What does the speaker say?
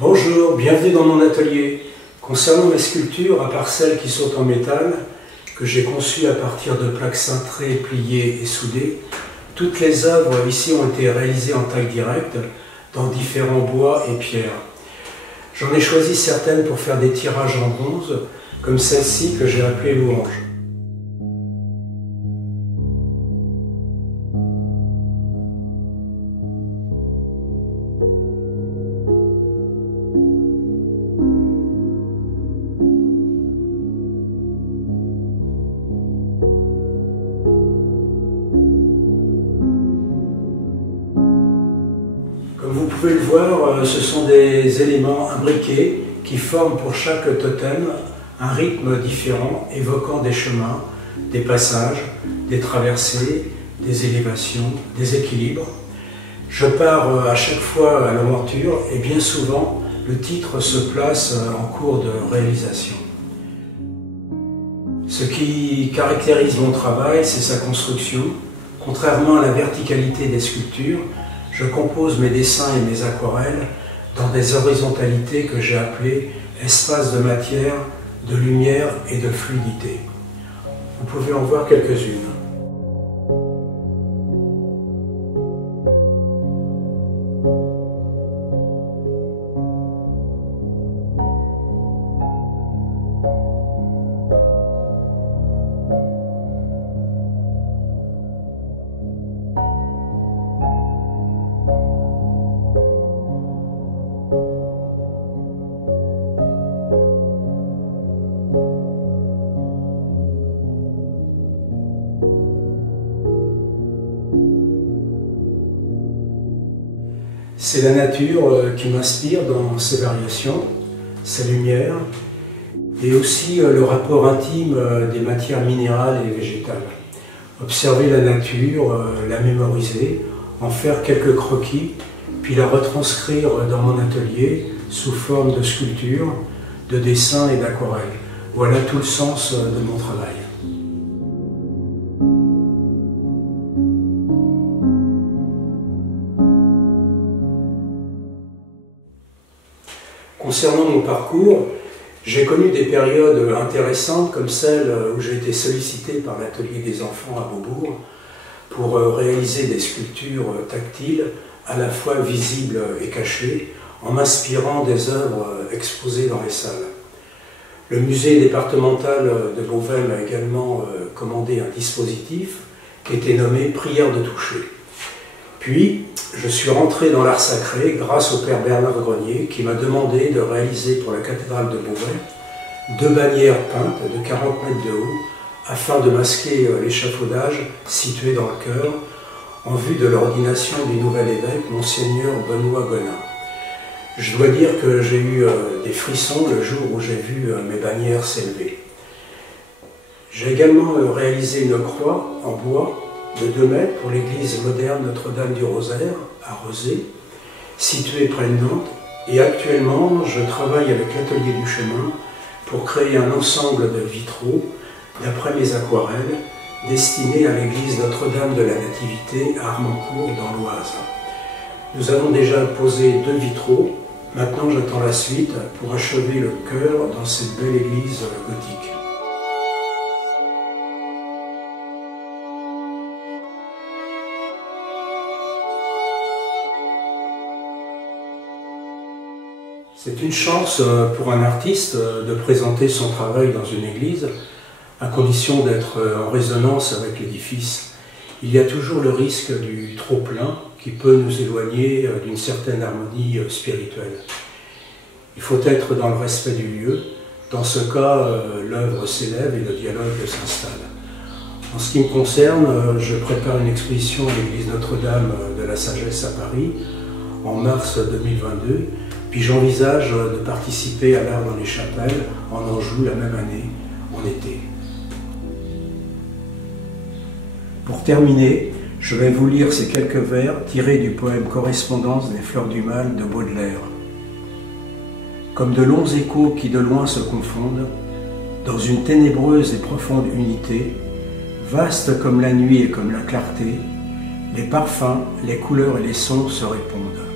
Bonjour, bienvenue dans mon atelier. Concernant mes sculptures, à part celles qui sont en métal, que j'ai conçues à partir de plaques cintrées, pliées et soudées, toutes les œuvres ici ont été réalisées en taille directe, dans différents bois et pierres. J'en ai choisi certaines pour faire des tirages en bronze, comme celle-ci que j'ai appelée Louange. Comme vous pouvez le voir, ce sont des éléments imbriqués qui forment pour chaque totem un rythme différent, évoquant des chemins, des passages, des traversées, des élévations, des équilibres. Je pars à chaque fois à l'aventure et bien souvent le titre se place en cours de réalisation. Ce qui caractérise mon travail, c'est sa construction. Contrairement à la verticalité des sculptures, je compose mes dessins et mes aquarelles dans des horizontalités que j'ai appelées espaces de matière, de lumière et de fluidité. Vous pouvez en voir quelques-unes. C'est la nature qui m'inspire dans ses variations, ses lumières, et aussi le rapport intime des matières minérales et végétales. Observer la nature, la mémoriser, en faire quelques croquis, puis la retranscrire dans mon atelier sous forme de sculpture, de dessin et d'aquarelle. Voilà tout le sens de mon travail. Concernant mon parcours, j'ai connu des périodes intéressantes comme celle où j'ai été sollicité par l'atelier des enfants à Beaubourg pour réaliser des sculptures tactiles à la fois visibles et cachées en m'inspirant des œuvres exposées dans les salles. Le musée départemental de Beauvais m'a également commandé un dispositif qui était nommé Prière de toucher. Puis, je suis rentré dans l'art sacré grâce au père Bernard Grenier qui m'a demandé de réaliser pour la cathédrale de Beauvais 2 bannières peintes de 40 mètres de haut afin de masquer l'échafaudage situé dans le chœur en vue de l'ordination du nouvel évêque, Monseigneur Benoît Gonin. Je dois dire que j'ai eu des frissons le jour où j'ai vu mes bannières s'élever. J'ai également réalisé une croix en bois de 2 mètres pour l'église moderne Notre-Dame du Rosaire à Rezé, située près de Nantes, et actuellement je travaille avec l'atelier du chemin pour créer un ensemble de vitraux d'après mes aquarelles destinés à l'église Notre-Dame de la Nativité à Armancourt dans l'Oise. Nous avons déjà posé 2 vitraux, maintenant j'attends la suite pour achever le chœur dans cette belle église gothique. C'est une chance pour un artiste de présenter son travail dans une église, à condition d'être en résonance avec l'édifice. Il y a toujours le risque du trop-plein qui peut nous éloigner d'une certaine harmonie spirituelle. Il faut être dans le respect du lieu. Dans ce cas, l'œuvre s'élève et le dialogue s'installe. En ce qui me concerne, je prépare une exposition à l'église Notre-Dame de la Sagesse à Paris en mars 2022. Puis j'envisage de participer à l'Art dans les chapelles en Anjou la même année, en été. Pour terminer, je vais vous lire ces quelques vers tirés du poème Correspondance des fleurs du mal de Baudelaire. Comme de longs échos qui de loin se confondent, dans une ténébreuse et profonde unité, vaste comme la nuit et comme la clarté, les parfums, les couleurs et les sons se répondent.